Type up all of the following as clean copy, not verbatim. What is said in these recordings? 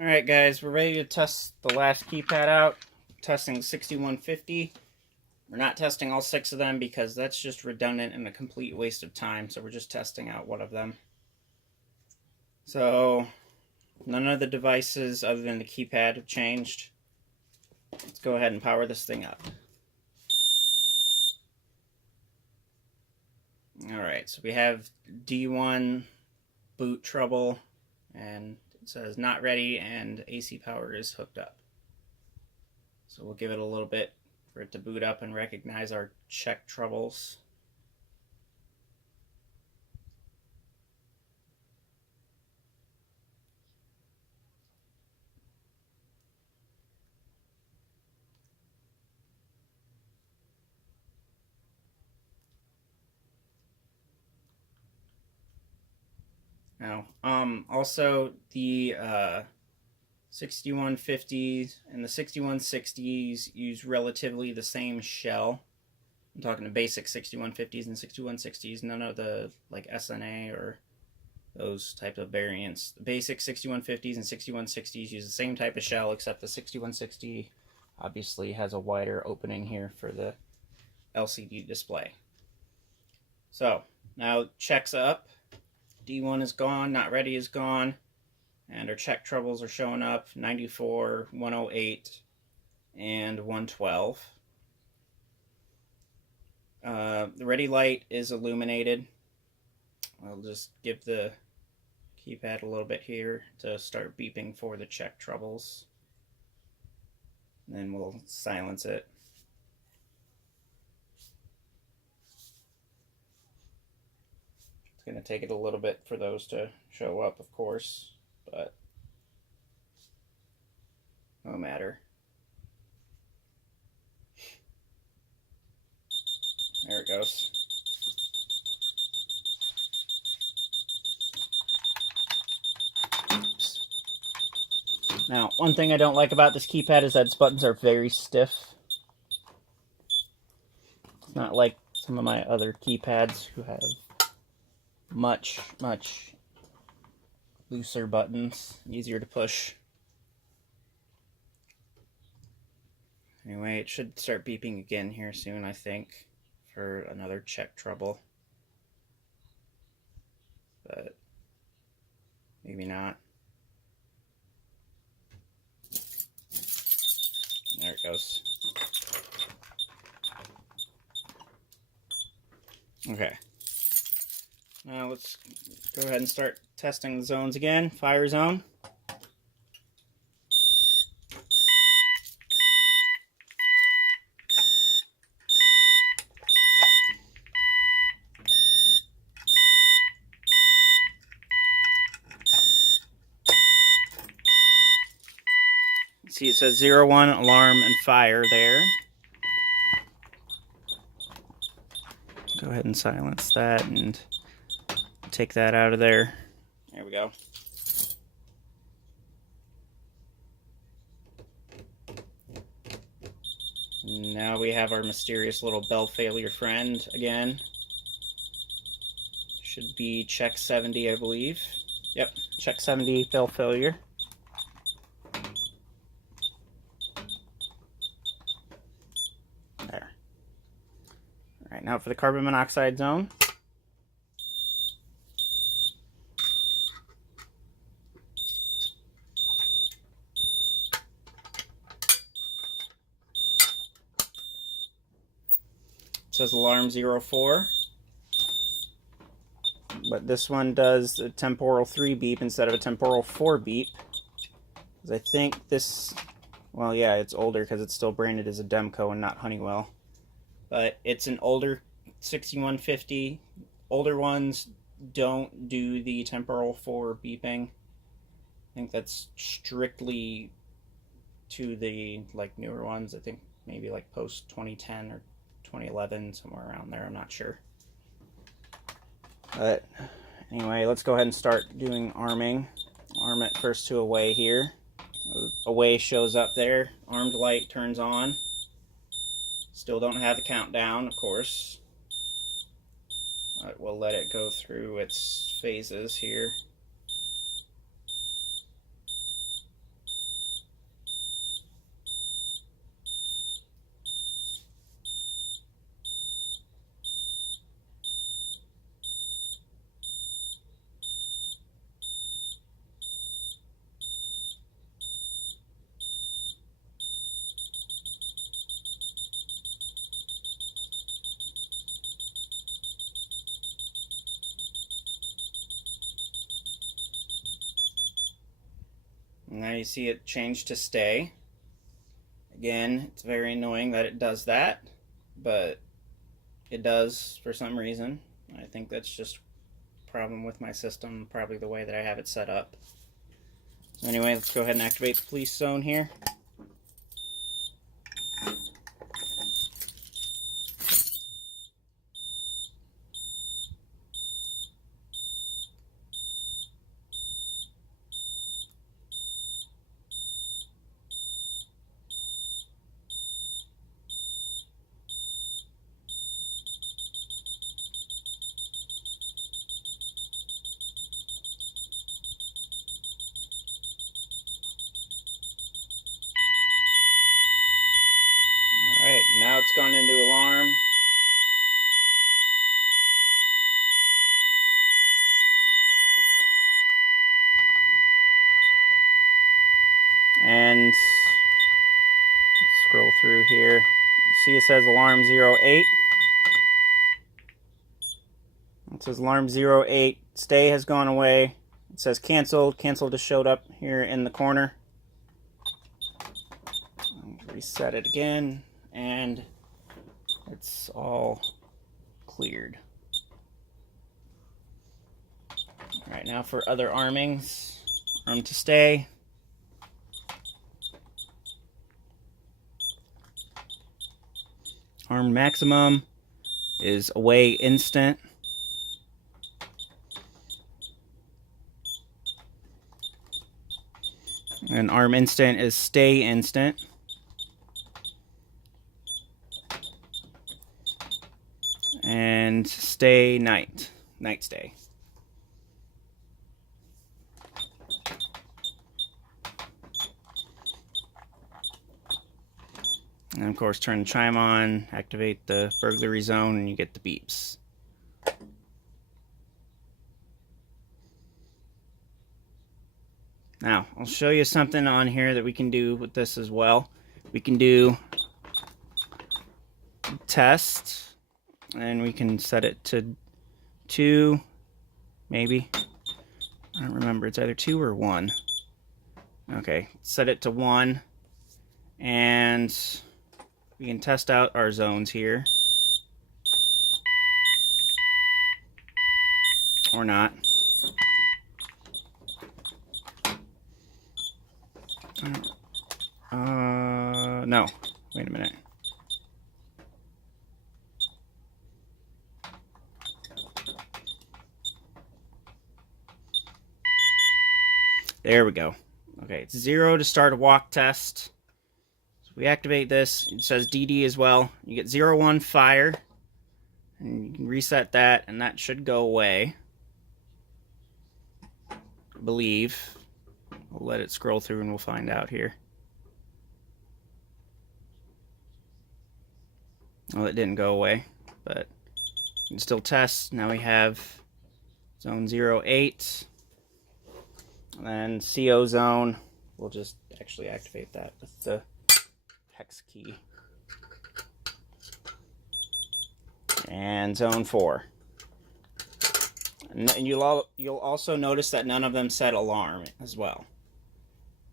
Alright guys, we're ready to test the last keypad out. Testing 6150. We're not testing all 6 of them because that's just redundant and a complete waste of time, so we're just testing out one of them. So, none of the devices other than the keypad have changed. Let's go ahead and power this thing up. Alright, so we have D1 boot trouble, and it says not ready and AC power is hooked up. So we'll give it a little bit for it to boot up and recognize our check troubles. Now, also the 6150s and the 6160s use relatively the same shell. I'm talking to basic 6150s and 6160s, none of the like SNA or those types of variants. The basic 6150s and 6160s use the same type of shell, except the 6160 obviously has a wider opening here for the LCD display. So, now checks up. D1 is gone, not ready is gone, and our check troubles are showing up, 94, 108, and 112. The ready light is illuminated. I'll just give the keypad a little bit here to start beeping for the check troubles. And then we'll silence it. It's going to take it a little bit for those to show up, of course, but no matter. There it goes. Oops. Now, one thing I don't like about this keypad is that its buttons are very stiff. It's not like some of my other keypads who have much looser buttons, easier to push. Anyway, it should start beeping again here soon, I think, for another check trouble. But maybe not. There it goes. Okay. Now let's go ahead and start testing the zones again. Fire zone. See, it says 01, alarm, and fire there. Go ahead and silence that and take that out of there. There we go. Now we have our mysterious little bell failure friend again. Should be check 70, I believe. Yep, check 70, bell failure. There. Alright, now for the carbon monoxide zone. It says alarm 04. But this one does a temporal 3 beep instead of a temporal 4 beep. Because I think this, well, yeah, it's older because it's still branded as Ademco and not Honeywell. But it's an older 6150. Older ones don't do the temporal 4 beeping. I think that's strictly to the like newer ones. I think maybe like post 2010 or 2011, somewhere around there. I'm not sure. But anyway, let's go ahead and start doing arming. Arm it first to away here. Away shows up there. Armed light turns on. Still don't have the countdown, of course. But we'll let it go through its phases here. Now you see it change to stay. Again, it's very annoying that it does that, but it does for some reason. I think that's just a problem with my system, probably the way that I have it set up. So anyway, let's go ahead and activate the police zone here. Alright, now it's gone into alarm. And scroll through here. See, it says alarm 08. It says alarm 08. Stay has gone away. It says canceled. Canceled just showed up here in the corner. Reset it again, and it's all cleared. Alright, now for other armings. Arm to stay. Arm maximum is away instant. And arm instant is stay instant. And stay night. Night stay. And of course, turn the chime on, activate the burglary zone, and you get the beeps. Now, I'll show you something on here that we can do with this as well. We can do test, and we can set it to 2, maybe. I don't remember, it's either 2 or 1. Okay, set it to 1, and we can test out our zones here. Or not. No. Wait a minute. There we go. Okay, it's 0 to start a walk test. So we activate this. It says DD as well. You get 0-1 fire. And you can reset that, and that should go away. I believe. We'll let it scroll through and we'll find out here. Well, it didn't go away, but you can still test. Now we have zone 08. And then CO zone, we'll just actually activate that with the hex key. And zone 4. And you'll also notice that none of them set alarm as well,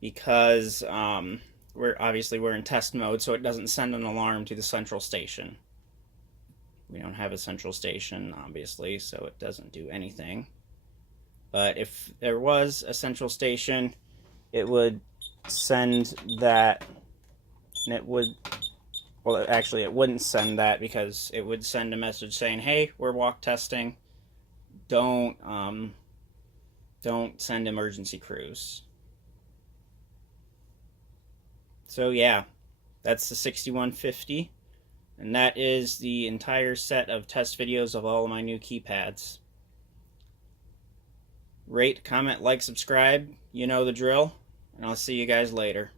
because we're in test mode, so it doesn't send an alarm to the central station. We don't have a central station, obviously, so it doesn't do anything. But if there was a central station, it would send that, and it would, well, actually it wouldn't send that, because it would send a message saying, hey, we're walk testing, don't send emergency crews. So yeah, that's the 6150, and that is the entire set of test videos of all of my new keypads. Rate, comment, like, subscribe, you know the drill, and I'll see you guys later.